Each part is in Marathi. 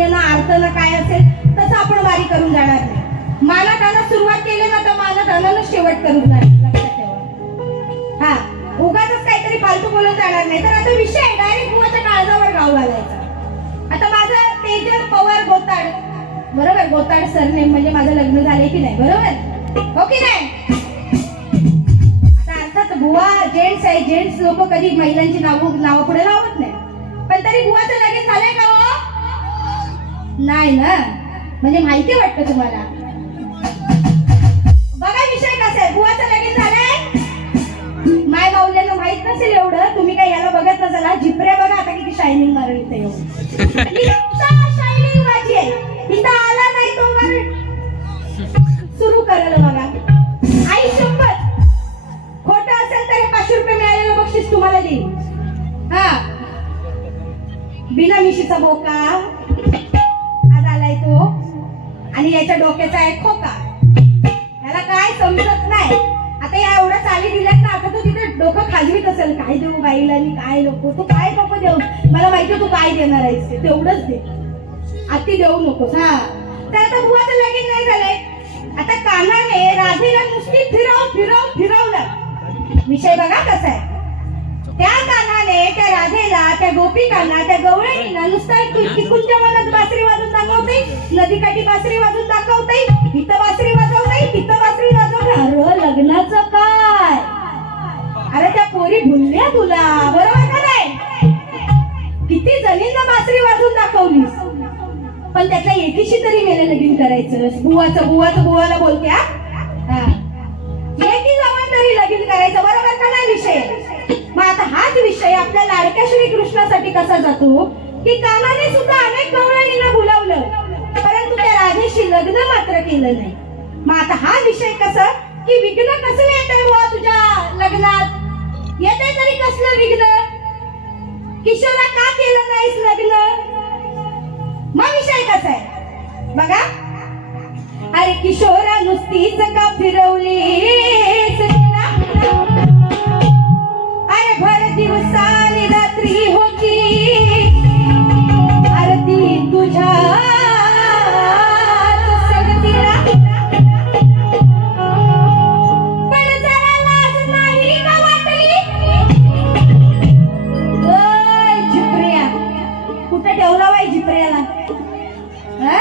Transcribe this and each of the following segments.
ताल ना अर्थ ना काय असेल तसं आपण वारी करून जाणार नाही. मानकानं सुरुवात केली ना तर मानकानं शेवट करून जाणार लक्षात ठेवा. हा उगाच काहीतरी फालतू बोलून जाणार नाही. तर आता विषय डायरेक्ट बुवाच्या काळजावर गाव घालायचा. आता माझं तेजल पवार गोताड बरोबर? गोताड सरनेम म्हणजे माझं लग्न झाले की नाही? बरोबर? हो की नाही? आता बुवा जेंट्स आहे जेंट्स लोक कधी महिलांची नाव नाव पुढे लावत नाही. पण तरी बुवाचं लगेच झालंय का नाही ना? म्हणजे माहिती वाटतं तुम्हाला. कानाने राधेला नुसती फिरव फिरव फिरवलं. विषय बघा कसा आहे. त्या कानाने त्या राधेला त्या गोपिकांना त्या गवळणीला नुसतं तिकुंच्या मनात बासरी वाजून दाखवते. नदीकाठी बासरी वाजून दाखवते. इथं बासरी वाजवते तिथं बासरी वाजवते. अरे लग्नाचं काय? अरे त्या पोरी भुलल्या तुला. बरोबर का नाही? किती जणींना बासरी वाजून दाखवलीस? पण त्यातल्या एकीशी तरी मेले लगीन करायचं. बुवाचं बुवाचं बुवाला बोलते एकी जवळ तरी लगीन करायचं. बरोबर का नाही विषय? मग आता हाच विषय आपल्या लाडक्या श्री कृष्णासाठी कसा जातो? की कानाने सुद्धा अनेक गवळणींना बोलावलं परंतु त्या राधेशी लग्न मात्र केलं नाही. मग आता हा विषय कसा? की विघ्न कसले येत आहे बुवा तुझ्या लग्नात? येते तरी कसलं विघ्न? किशोरा का केलं नाहीस लग्न? मग विषय कसा आहे बघा अरे किशोरा नुसतीच का फिरवली तिला? अरे भर दिवसा ठेवला बाई झिपऱ्याला हा?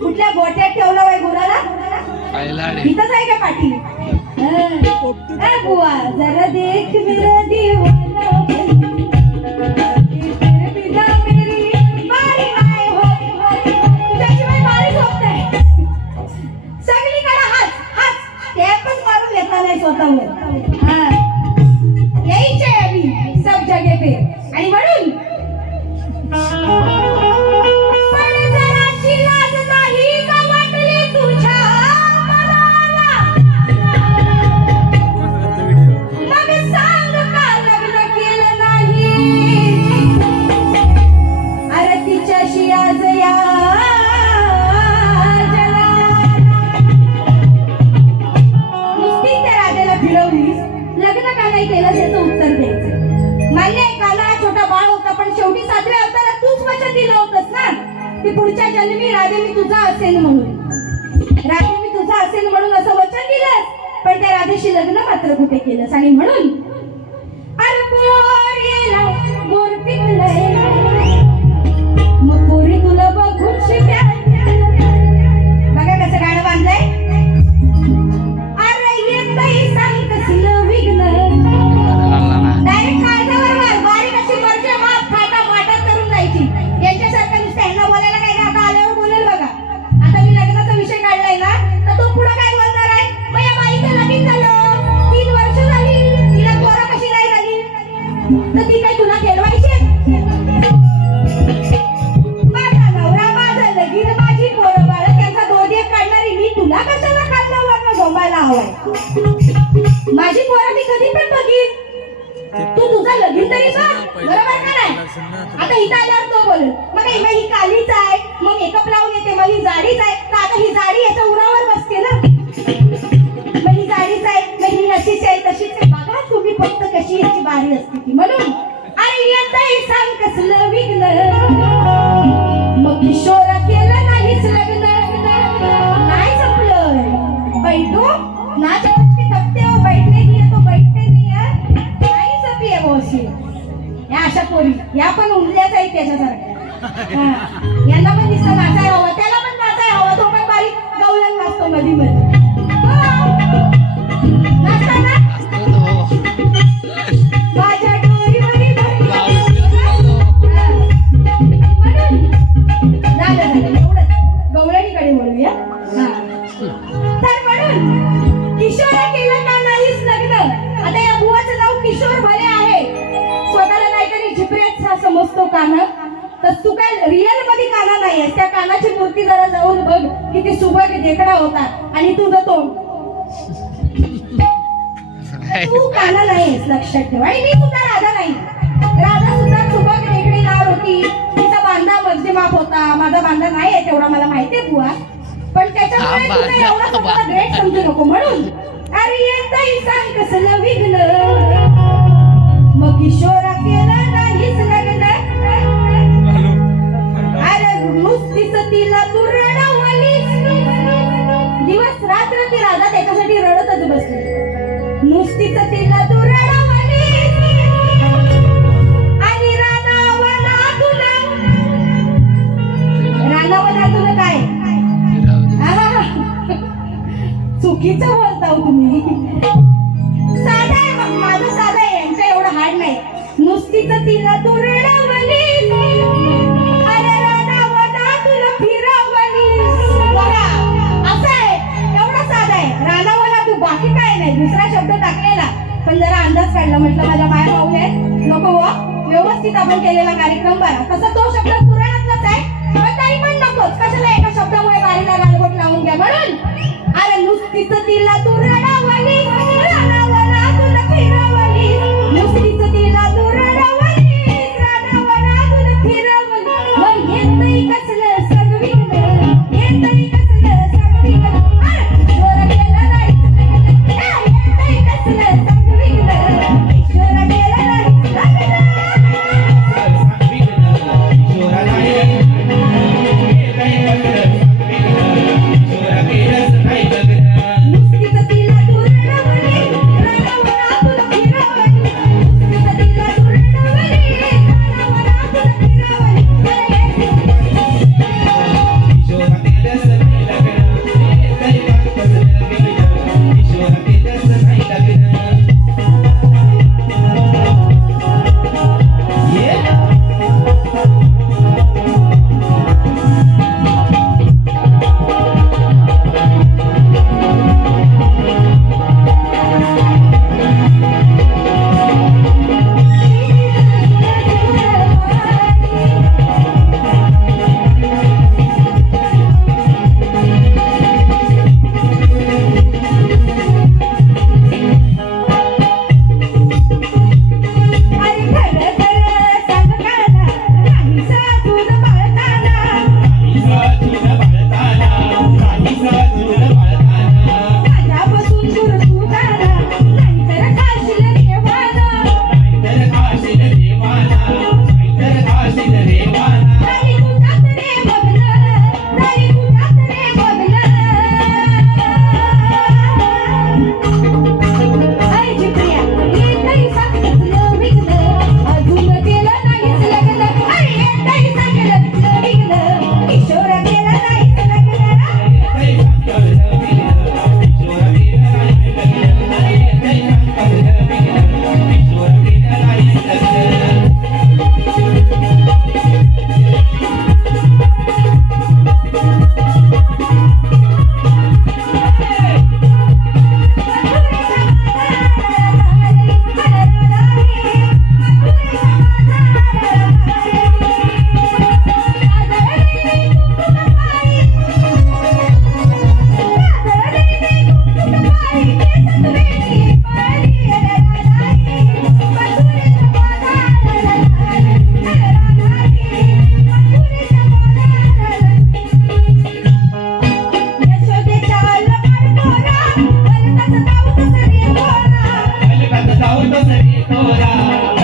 कुठल्या गोट्यात ठेवला बाई गुराला इथंच आहे का पाठी? बुवा जरा देख मेरा दीवाना तेरे आहे असते म्हणून. अरे येताही सांग कसलं विघ्न? मग किशोरा केलं नाहीच लग्न. नाही संपलं बैठू नाच थकते हो बैठते नाही तो बैठते नाही नाही सपी या अशा पोरी. या पण उडल्याच आहे त्याच्यासारख्या. समजतो काना? तर तू काय रिअलमध्ये काना नाही आहेस त्या कानाची मूर्ती जरा जाऊन बघ किती सुबक ढेकडा होता. आणि तू जो तोंड तू काना नाहीस लक्षात ठेव. आणि मी तुझा राजा नाही. राजा सुद्धा सुबक ढेकडे नार होती तिचा बांधा मध्यमाप होता. माझा बांधा नाही आहे तेवढा मला माहितीये बुवा. पण त्याच्यामुळे तुला एवढा स्वतःला ग्रेट समजू नको म्हणून. अरे येता इंसान कसलं विघ्न. मग किशोरा नुसतीच तिला तुरणा काढलं म्हटलं माझ्या बाया भाऊ आहेत. नको व्यवस्थित आपण केलेला कार्यक्रम बरा तसा तो शब्द no se vi llorar.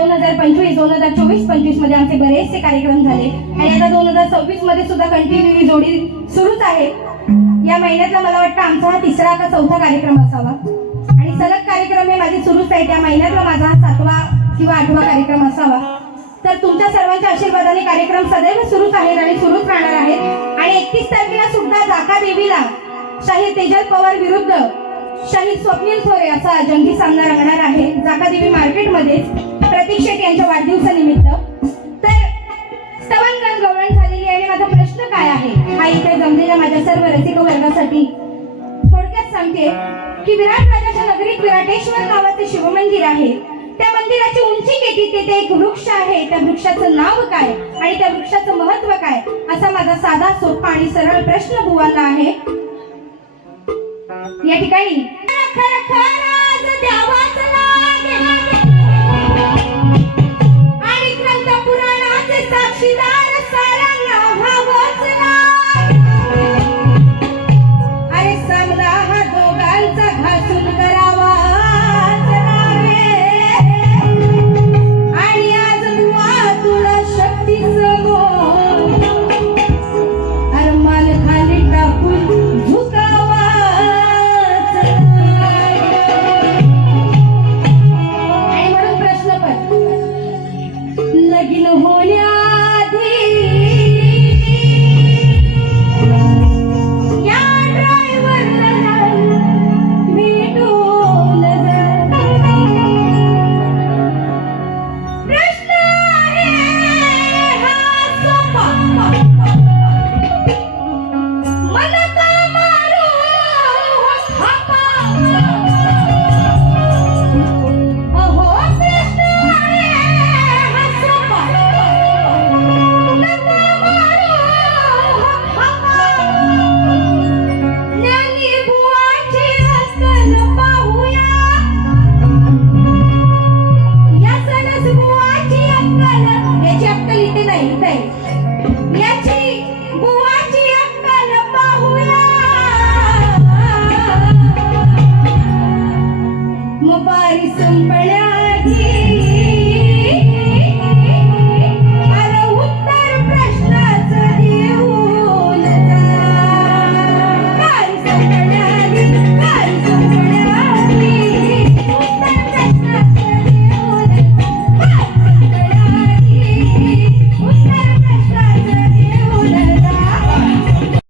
दोन हजार पंचवीस दोन हजार चोवीस पंचवीसमध्ये आमचे बरेचसे कार्यक्रम झाले. आणि आता दोन हजार सव्वीसमध्ये सुद्धा कंटिन्यू ही जोडी सुरूच आहे. या महिन्यातला मला वाटतं आमचा हा तिसरा का चौथा कार्यक्रम असावा. आणि सलग कार्यक्रम हे माझे सुरूच आहेत. त्या महिन्यातला माझा हा सातवा किंवा आठवा कार्यक्रम असावा. तर तुमच्या सर्वांच्या आशीर्वादाने कार्यक्रम सदैव सुरूच आहेत आणि सुरूच राहणार आहेत. आणि एकतीस तारखेला सुद्धा जाका देवीला शाहीर तेजल पवार विरुद्ध शाहीर स्वप्नील थोरे असा जंगी सामना रंगणार आहे. जाका देवी मार्केटमध्ये प्रतीक शेट यांच्या वाढदिवसानिमित्त. तर स्तवनगण गवळण झालेली आहे. आणि माझा प्रश्न काय आहे? हा इथे जमलेल्या माझ्या सर्व रसिक वर्गासाठी थोडक्यात सांगते की विराट राजाच्या नगरीत विराटेश्वर नावाचे शिवमंदिर आहे. त्या मंदिराची उंची किती? तेथे एक वृक्ष आहे. त्या वृक्षाचं नाव काय? आणि त्या वृक्षाचं महत्त्व काय? असा माझा साधा सोपा आणि सरळ प्रश्न बुवांना आहे. या ठिकाणी